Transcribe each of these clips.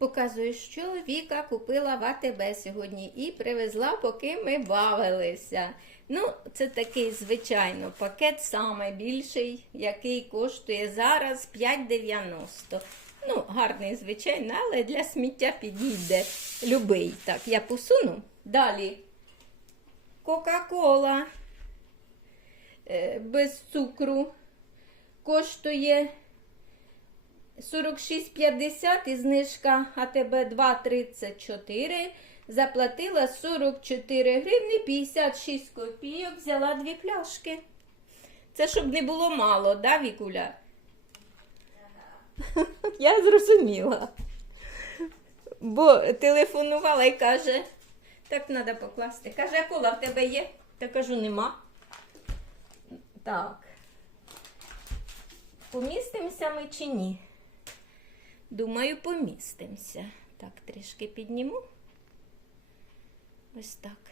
Показую, що Віка купила в АТБ сьогодні і привезла, поки ми бавилися. Ну, це такий, звичайно, пакет самий більший, який коштує зараз 5,90. Ну, гарний, звичайно, але для сміття підійде любий. Так, я посуну. Далі. Кока-кола е, без цукру коштує 46,50 і знижка АТБ 2,34. Заплатила 44 гривні 56 копійок, взяла дві пляшки. Це щоб не було мало, да, Вікуля? Я зрозуміла. Бо телефонувала і каже, так треба покласти. Каже, а кола в тебе є? Та кажу, нема. Так. Помістимося ми чи ні? Думаю, помістимося. Так, трішки підніму. Ось так.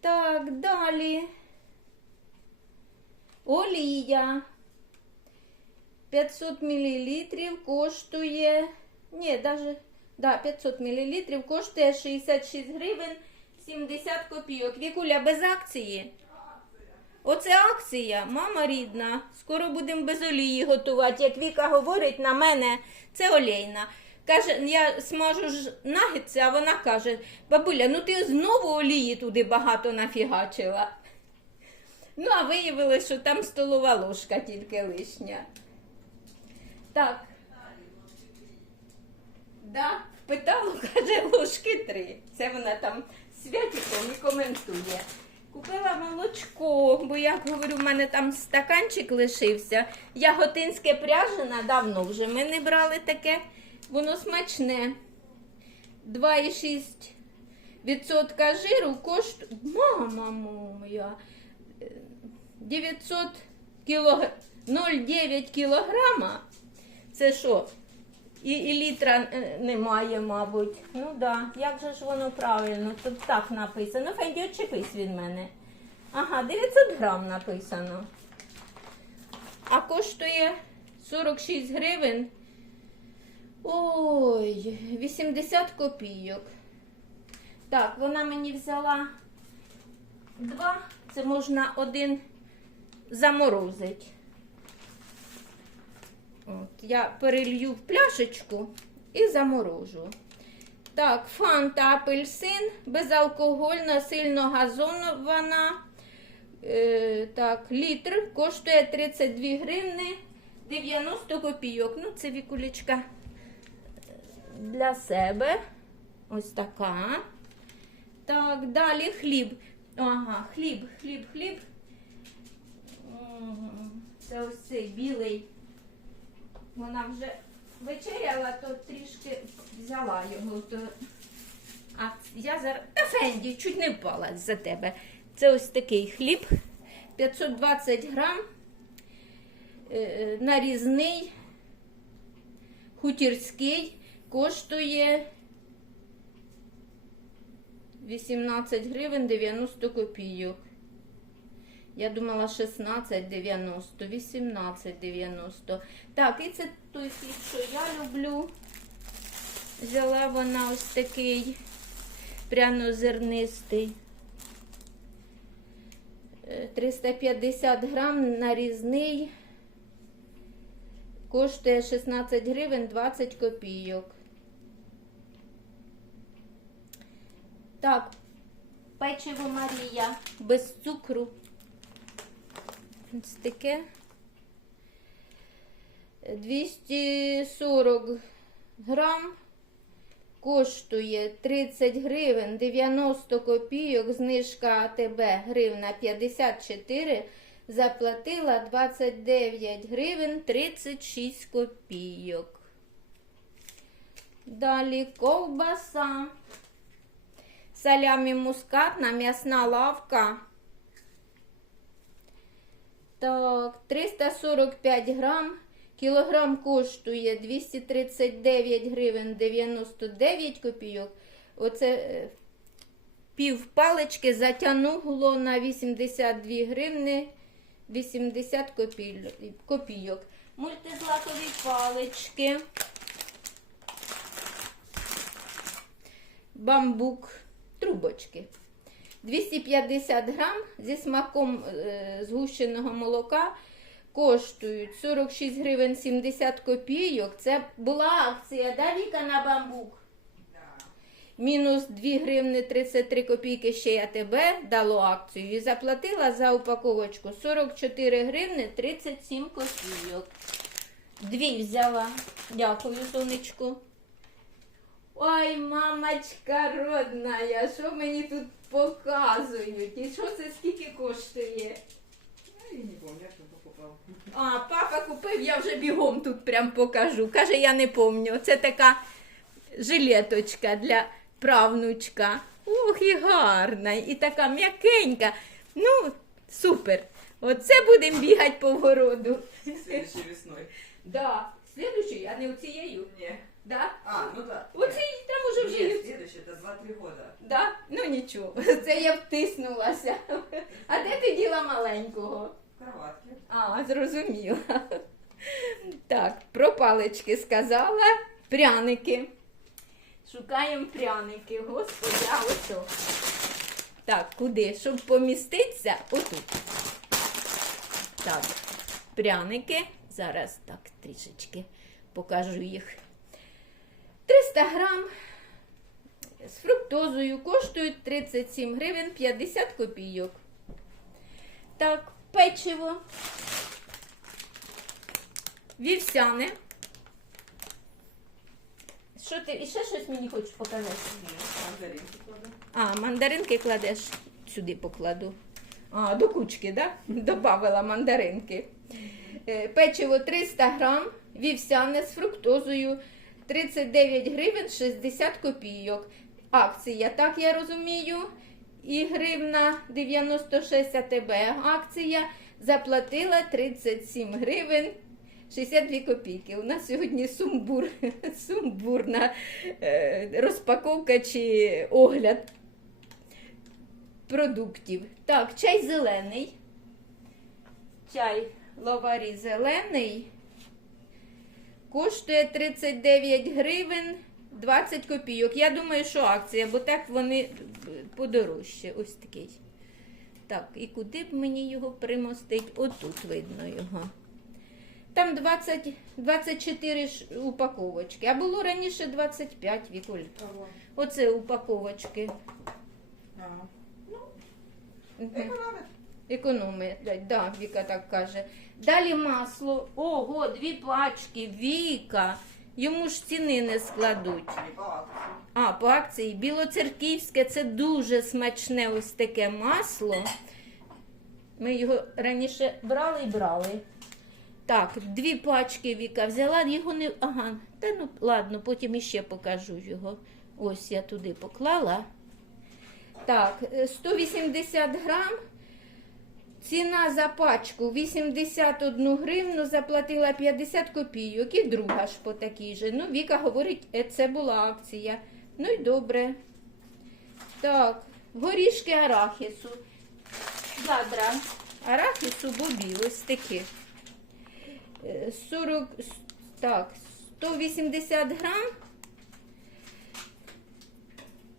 Так, далі. Олія. 500 мл коштує. Ні, даже, да, 500 мл коштує 66 гривень 70 копійок. Вікуля без акції. Оце акція, мама рідна. Скоро будемо без олії готувати. Як Віка говорить на мене, це олійна. Каже, я смажу ж нагетси, а вона каже: бабуля, ну ти знову олії туди багато нафігачила. Ну, а виявилось, що там столова ложка тільки лишня. Так. Да, питало, каже, ложки три. Це вона там святіком і коментує. Купила молочко, бо як говорю, в мене там стаканчик лишився. Яготинське пряжене давно вже ми не брали таке. Воно смачне. 2,6% жиру коштує. Мама моя. е, 900 кілог... 0,9 кілограма. Це що? І, і літра е, немає, мабуть. Ну да. Як же ж воно правильно? Тут так написано. Фенді, відчепись від мене. Ага, 900 грам написано. А коштує 46 гривень. Ой, 80 копійок. Так, вона мені взяла два. Це можна один заморозити. От, я перелью в пляшечку і заморожу. Так, фанта апельсин, безалкогольна, сильно газонована. Е, так, літр коштує 32 гривни 90 копійок. Ну, це вікулечка для себе. Ось така. Так, далі хліб. Ага, хліб, хліб, хліб. Це ось цей білий. Вона вже вечеряла, то трішки взяла його. То... А я зараз. Та Фенді, чуть не впала за тебе. Це ось такий хліб. 520 грам. Е, Нарізний, хутірський, коштує 18 гривень 90 копійок. Я думала 16,90, 18,90. Так, і це той хліб, що я люблю. Взяла вона ось такий пряно-зернистий. Е, 350 грам нарізний. Коштує 16 гривень 20 копійок. Так, печиво Марія без цукру. Таке. 240 грам коштує 30 гривень 90 копійок, знижка АТБ гривна 54, заплатила 29 гривень 36 копійок. Далі ковбаса. Салямі мускатна, м'ясна лавка. Так, 345 грам. Кілограм коштує 239 гривень 99 копійок. Оце е, пів палички затягнуло на 82 гривни 80 копійок. копійок. Мультизлакові палички. бамбук трубочки. 250 грам зі смаком е, згущеного молока коштують 46 гривень 70 копійок. Це була акція, да, Віка, на бамбук? Мінус 2 гривни 33 копійки ще я тебе дало акцію і заплатила за упаковочку 44 гривни 37 копійок. Дві взяла. Дякую, сонечку. Ой, мамочка родная, що мені тут показують? І що це скільки коштує? Я не як покупав. А, папа купив, я вже бігом тут прям покажу. Каже, я не помню. Це така жилеточка для правнучка. Ох, і гарна, і така м'якенька. Ну, супер. Оце будемо бігати по городу. Слідчою весною. Да. Слідуючий, а не оцією. Ні. Да? А, ну так. Оцій там уже вже Ні, є. слідуючий, це 2-3 года. Да? Ну нічого, це я втиснулася. А де ти діла маленького? Кроватки. А, зрозуміла. Так, про палички сказала. Пряники. Шукаємо пряники. Господи, а ось. Так, куди? Щоб поміститися, отут. Так, пряники. Зараз так трішечки покажу їх. 300 грам з фруктозою коштують 37 гривень 50 копійок. Так, печиво. Вівсяне. Що ти? І ще щось мені хочеш показати? Мандаринки кладу. А, мандаринки кладеш. Сюди покладу. А, до кучки, да? Добавила мандаринки. Е, Печиво 300 грам, вівсяне з фруктозою 39 гривень 60 копійок. Акція, так я розумію. І гривна 96 АТБ акція заплатила 37 гривень 62 копійки. У нас сьогодні сумбур, сумбурна е, розпаковка чи огляд продуктів. Так, чай зелений. Чай лаварі зелений. Коштує 39 гривень 20 копійок. Я думаю, що акція, бо так вони подорожче. Ось такий. Так, і куди б мені його примостити? Отут видно його. Там 20, 24 упаковочки, а було раніше 25 вікуль. Оце упаковочки. Ага. Мгм. Економить. Економія, да, Віка так каже. Далі масло. Ого, дві пачки, Віка. Йому ж ціни не складуть. А, по акції білоцерківське це дуже смачне ось таке масло. Ми його раніше брали і брали. Так, дві пачки Віка взяла, його не. Ага, та ну ладно, потім іще покажу його. Ось я туди поклала. Так, е, 180 грам. Ціна за пачку 81 гривну, заплатила 50 копійок і друга ж по такій же. Ну, Віка говорить, е, це була акція. Ну й добре. Так, горішки арахісу. Ядра арахісу бобі, ось такі. Е, 40, так, 180 грам.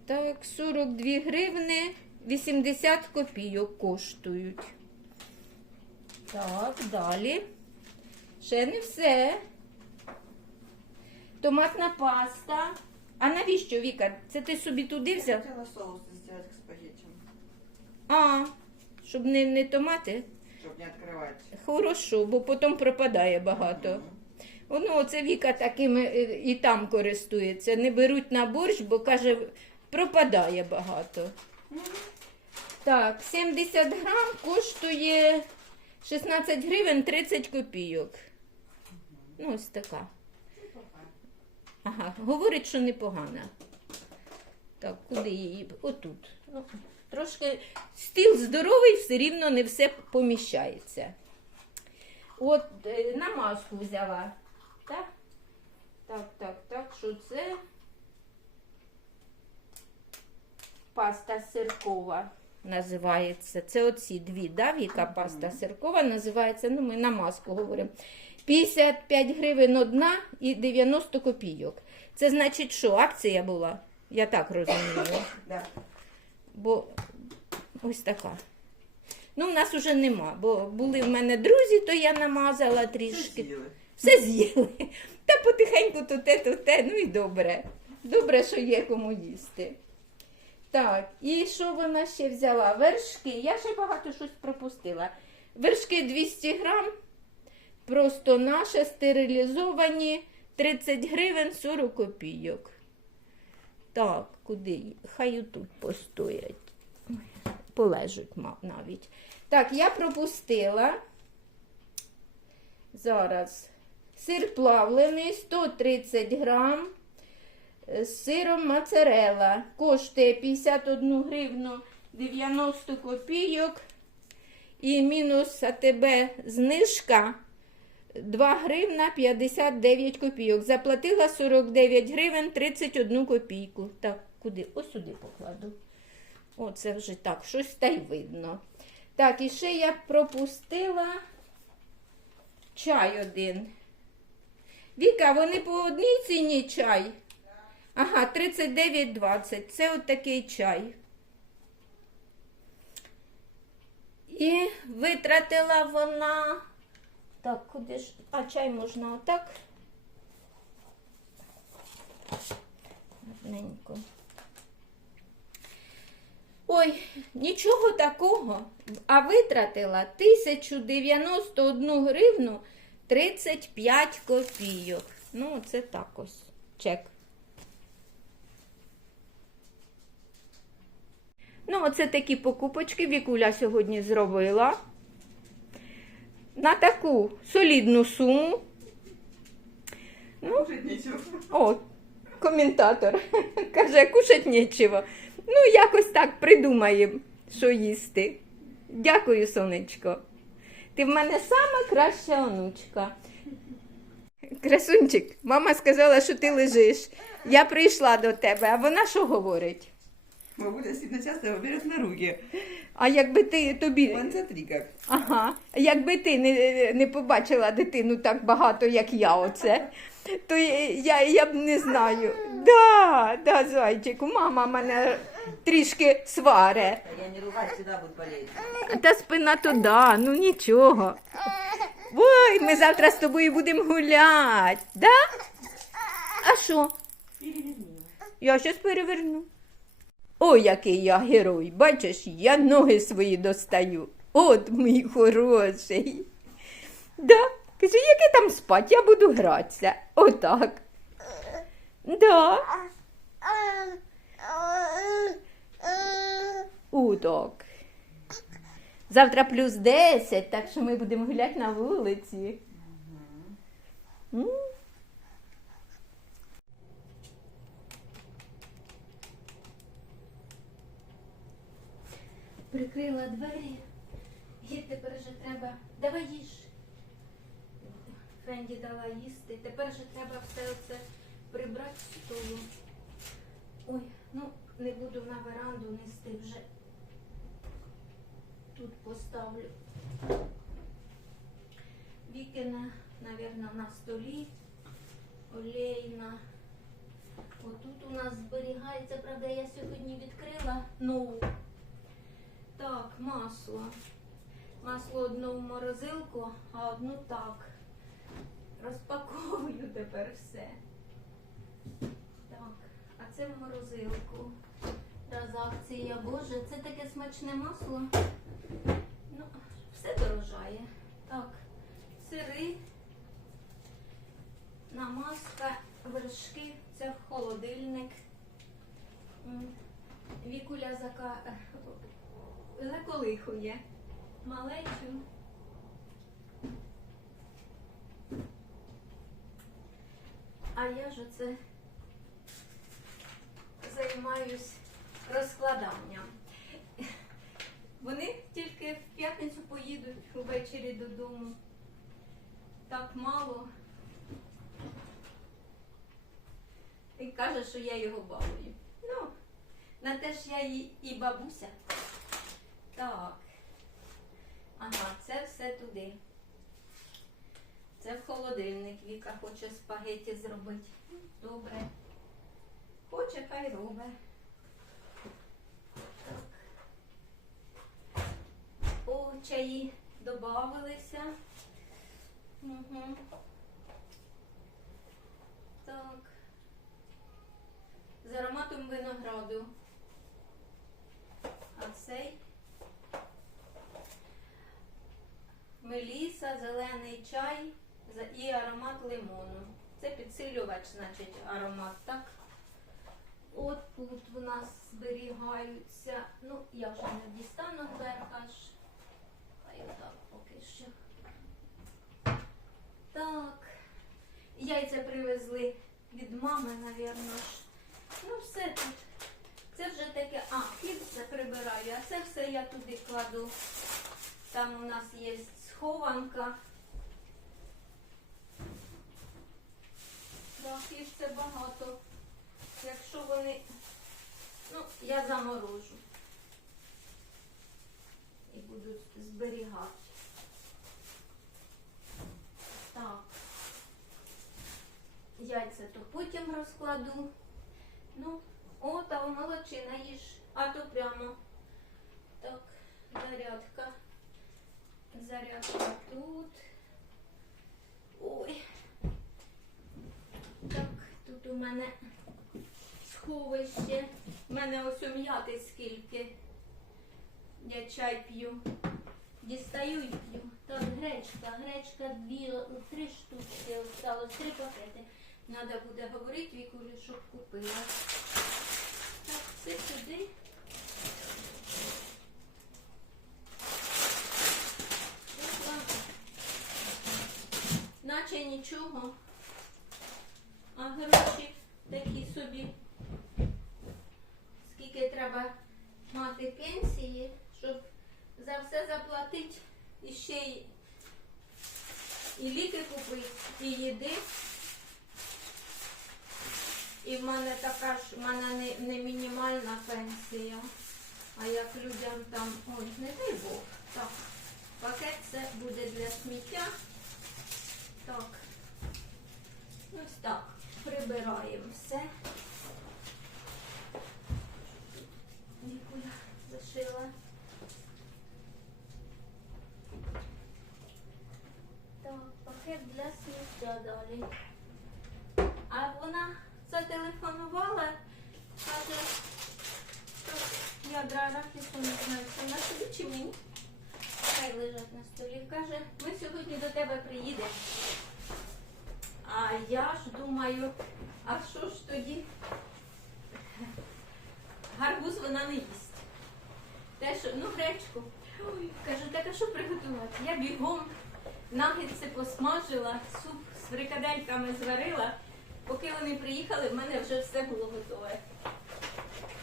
Так, 42 гривни 80 копійок коштують. Так, далі. Ще не все. Томатна паста. А навіщо, Віка? Це ти собі туди Я хотіла соус зробити к спагеттям, А, щоб не, не томати? щоб не відкривати. Хорошо, бо потім пропадає багато. Воно оце Віка такими е, і там користується. Не беруть на борщ, бо каже, пропадає багато. Так, 70 грам коштує 16 гривень 30 копійок. Ну, ось така. Ага, говорить, що непогана. Так, куди її? Отут. Ну, трошки стіл здоровий, все рівно не все поміщається. От е, намазку взяла. Так? Так, так, так, що це? Паста сиркова називається. Це оці дві, да, Віка, паста сиркова називається. Ну, ми намазку говоримо. 55 гривень одна і 90 копійок. Це значить, що акція була? Я так розумію. Бо ось така. Ну, в нас уже нема, бо були в мене друзі, то я намазала трішки. З'їли. Все з'їли. Та потихеньку то те, то те, ну і добре. Добре, що є кому їсти. Так, і що вона ще взяла? Вершки. Я ще багато щось пропустила. Вершки 200 грам, просто наше стерилізовані 30 гривень 40 копійок. Так, куди? Хай тут постоять. Полежуть навіть. Так, я пропустила. Зараз. Сир плавлений 130 грам з сиром моцарелла. Коштує 51 гривну 90 копійок. І мінус АТБ знижка 2 гривна 59 копійок. Заплатила 49 гривень 31 копійку. Так, куди? Ось сюди покладу. Оце вже так, щось та й видно. Так, і ще я пропустила чай один. Віка, вони по одній ціні чай. Ага, 39,20. Це от такий чай. І витратила вона. Так, куди ж? А чай можна отак. Гарненько. Ой, нічого такого. А витратила 1091 гривну 35 копійок. Ну, це так ось. Чек. Ну, оце такі покупочки Вікуля сьогодні зробила. На таку солідну суму. Ну, о, коментатор каже, кушать нічого. Ну, якось так придумаємо, що їсти. Дякую, сонечко. Ти в мене сама краща онучка. Красунчик, мама сказала, що ти лежиш. Я прийшла до тебе, а вона що говорить? Бабуля сильно часто берет на руки. А якби ти тобі. Как. Ага, якби ти не, не побачила дитину так багато, як я оце, то я, я б не знаю. Да, да, зайчику, мама мене трішки сваре. Я не ругаюсь, всегда будет болеть. Та спина то да, ну нічого. Ой, ми завтра з тобою будемо гуляти, да? А що? Я щось переверну. Ой, який я герой. Бачиш, я ноги свої достаю. От мій хороший. Да? Кажу, яке там спать, я буду гратися. Отак. Да. Уток. Завтра плюс 10, так що ми будемо гуляти на вулиці. М? Прикрила двері. І тепер же треба. Давай їж. Френді дала їсти. Тепер же треба все це прибрати з столу. Ой, ну не буду на веранду нести вже. Тут поставлю. Вікина, мабуть, на столі. Олейна. Отут у нас зберігається, правда, я сьогодні відкрила нову. Так, масло. Масло одну в морозилку, а одну так. Розпаковую тепер все. Так, а це в морозилку. Раз акція, боже, це таке смачне масло. Ну, все дорожає. Так, сири, намазка, вершки, це в холодильник. М, Вікуля зака... заколихує малечу. А я ж оце займаюсь розкладанням. Вони тільки в п'ятницю поїдуть ввечері додому. Так мало. І каже, що я його балую. Ну, на те ж я і, і бабуся. Так. Ага, це все туди. Це в холодильник. Віка хоче спагеті зробити. Добре. Хоче, хай робить. О, чаї додавалися. Угу. Так. З ароматом винограду. А цей меліса, зелений чай і аромат лимону. Це підсилювач, значить, аромат, так? От тут в нас зберігаються. Ну, я вже не дістану аж. Хай отак поки що. Так. Яйця привезли від мами, ж. Ну, все тут. Це вже таке. А, хліб це прибираю, а це все я туди кладу. Там у нас є схованка. Да, це багато. Якщо вони. Ну, я заморожу. І буду зберігати. Так. Яйця то потім розкладу. Ну, о, та молодчина їж. А то прямо. Так, зарядка. Зарядка тут. Ой. Так, тут у мене сховище. У мене ось ум'яти скільки. Я чай п'ю. Дістаю і п'ю. Так, гречка, гречка дві, три штучки осталось, три пакети. Треба буде говорити Вікулі, щоб купила. Так, все сюди. Опа. Наче нічого. А гроші такі собі. Скільки треба мати пенсії, щоб за все заплатити і ще й і ліки купити, і їди. І в мене така ж, в мене не, не мінімальна пенсія. А як людям там, ой, не дай Бог. Так, пакет це буде для сміття. Так. Ось так. Прибираємо все. Нікуди зашила. Так, пакет для сміття далі. А вона зателефонувала, каже, що ядра арахісу не знаю, це на собі чи мені. Хай лежать на столі. Каже, ми сьогодні до тебе приїдемо. А я ж думаю, а що ж тоді? Гарбуз вона не їсть. Те, що, ну, гречку. Ой, так а що приготувати? Я бігом нагідці посмажила, суп з фрикадельками зварила. Поки вони приїхали, в мене вже все було готове.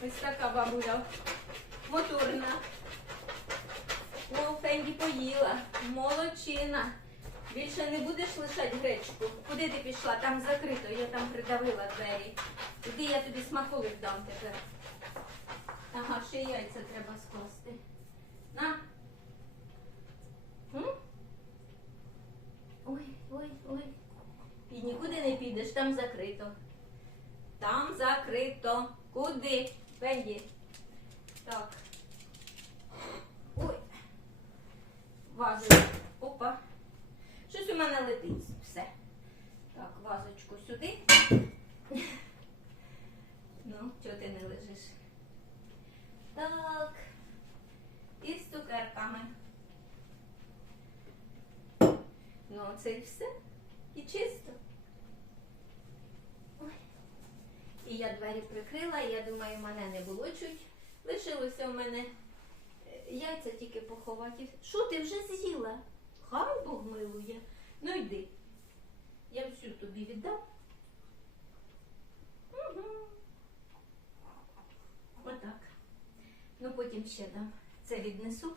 Ось така бабуля моторна. О, Фенді поїла. Молодчина. Більше не будеш лишати гречку. Куди ти пішла? Там закрито, я там придавила двері. Іди я тобі смаколик дам тепер. Ага, ще яйця треба скласти. На. М? Ой, ой, ой. І нікуди не підеш, там закрито. Там закрито. Куди? Фенді. Так. Ой. Вазочку. Опа. Щось у мене летить. Все. Так, вазочку сюди. Ну, чого ти не лежиш? Так. І з цукерками. Ну, це і все. І чисто. Ой. І я двері прикрила, і я думаю, мене не було чуть. Лишилося в мене яйця тільки поховати. Що ти вже з'їла? Хай Бог милує. Ну йди. Я всю тобі віддам. Угу. Отак. Ну потім ще дам. Це віднесу.